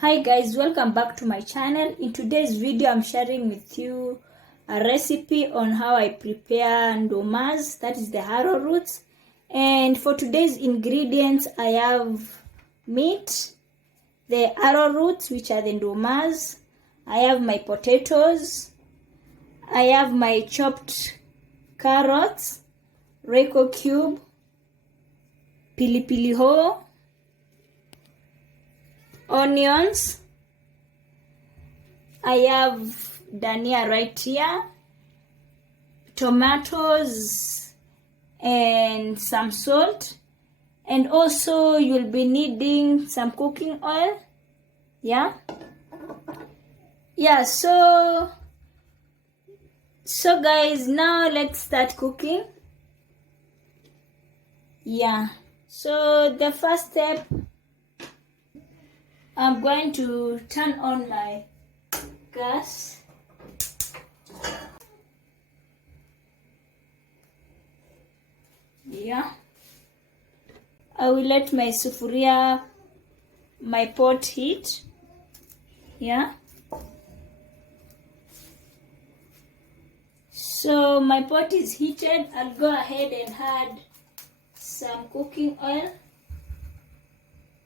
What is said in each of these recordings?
Hi guys, welcome back to my channel. In today's video I'm sharing with you a recipe on how I prepare ndumas, that is the arrowroots. And for today's ingredients I have meat, the arrowroots which are the ndumas, I have my potatoes, I have my chopped carrots, Reiko cube, pilipili hoho, onions, I have dania right here, tomatoes, and some salt, and also you'll be needing some cooking oil. So guys, now let's start cooking. So the first step, I'm going to turn on my gas. I will let my sufuria, my pot heat. So my pot is heated. I'll go ahead and add some cooking oil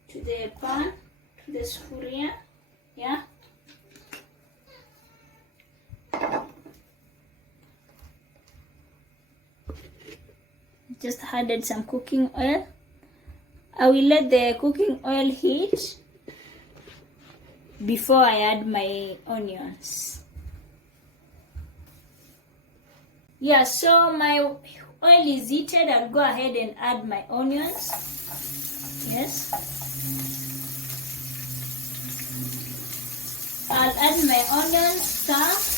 to the pan, to the sufuria. Just added some cooking oil. I will let the cooking oil heat before I add my onions. So my oil is heated. I'll go ahead and add my onions. I'll add my onions, stir.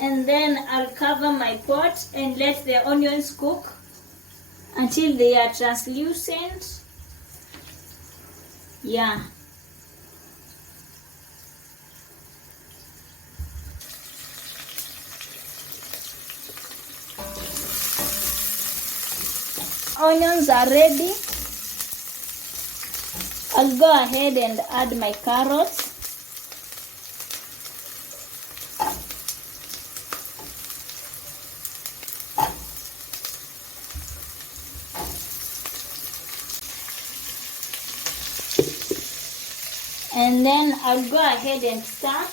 And then I'll cover my pot and let the onions cook until they are translucent. Onions are ready. I'll go ahead and add my carrots. And then I'll go ahead and stir.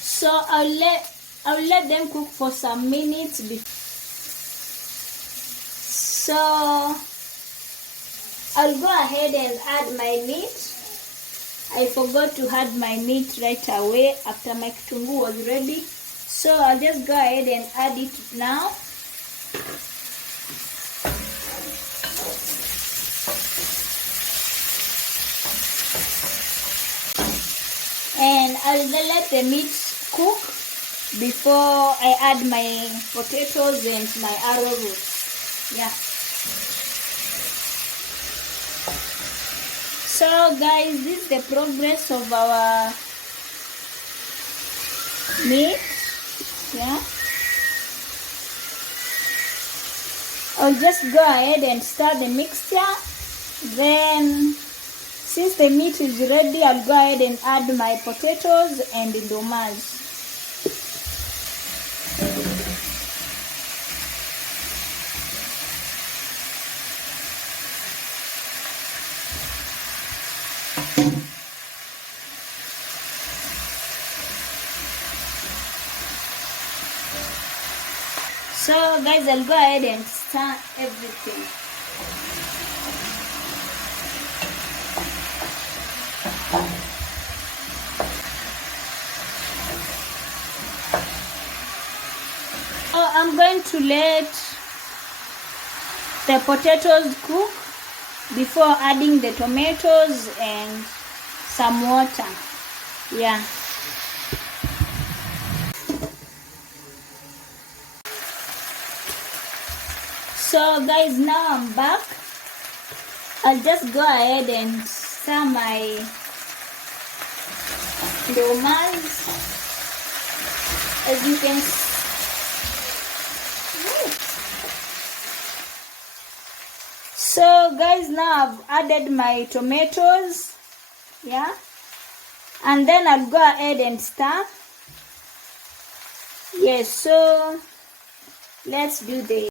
So I'll let them cook for some minutes. So I'll go ahead and add my meat. I forgot to add my meat right away after my kitungu was ready. So I'll just go ahead and add it now. And I'll let the meat cook before I add my potatoes and my arrowroot. So guys, this is the progress of our meat. I'll just go ahead and stir the mixture. Then since the meat is ready, I'll go ahead and add my potatoes and ndumas. So guys, I'll go ahead and stir everything. So I'm going to let the potatoes cook before adding the tomatoes and some water. So guys, now I'm back. I'll just go ahead and stir my ndumas. As you can see. So guys, now I've added my tomatoes, yeah, and then I'll go ahead and stir. Yes, so let's do this.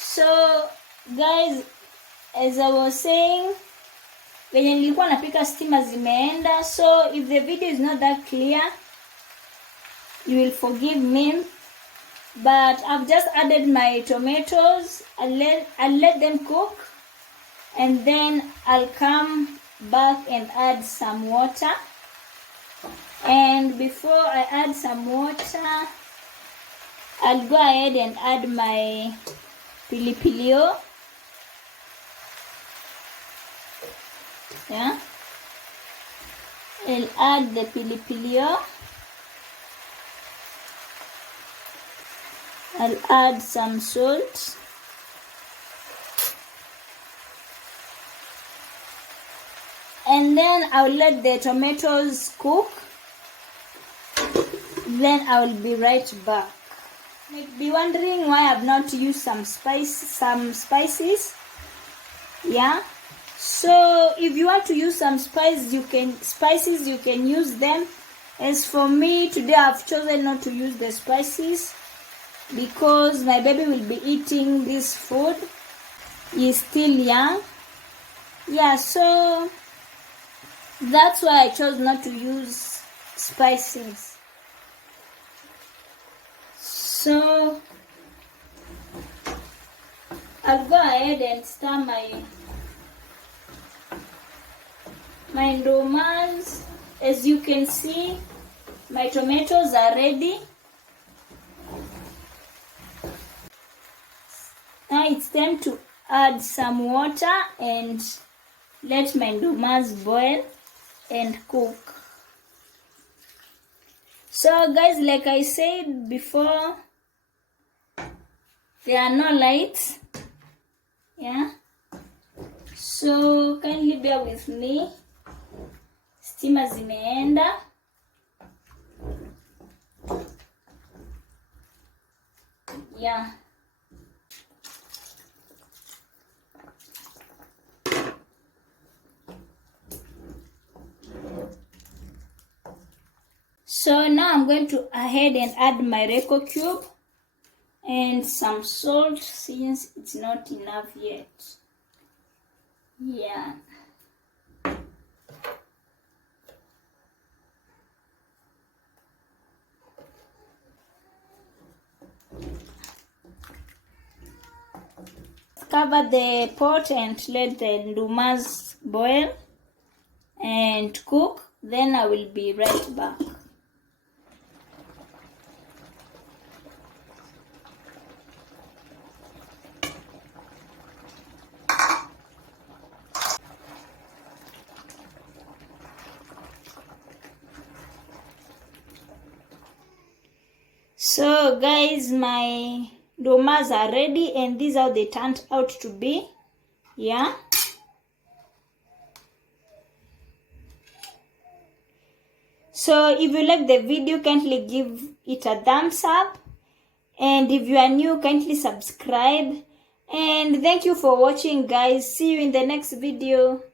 So guys, as I was saying, venye nilikuwa napika stima zimeenda, so if the video is not that clear, you will forgive me, but I've just added my tomatoes. I'll let them cook, and then I'll come back and add some water. And before I add some water, I'll go ahead and add my pilipilio. Yeah, I'll add the pilipilio. I'll add some salt. And then I'll let the tomatoes cook. Then I will be right back. You might be wondering why I've not used some spices. Yeah. So if you want to use some spices, you can use them. As for me, today I've chosen not to use the spices because my baby will be eating this food. He's still young. Yeah, so that's why I chose not to use spices. So I'll go ahead and stir my ndumas. As you can see, my tomatoes are ready. Now it's time to add some water and let my ndumas boil and cook. So guys, like I said before, there are no lights. Yeah. So kindly bear with me. Stima zimeenda. Yeah. So now I'm going to ahead and add my Reco cube and some salt since it's not enough yet. Yeah. Cover the pot and let the ndumas boil and cook. Then I will be right back. So guys, my ndumas are ready and these are how they turned out to be. Yeah. So if you like the video, kindly give it a thumbs up. And if you are new, kindly subscribe. And thank you for watching, guys. See you in the next video.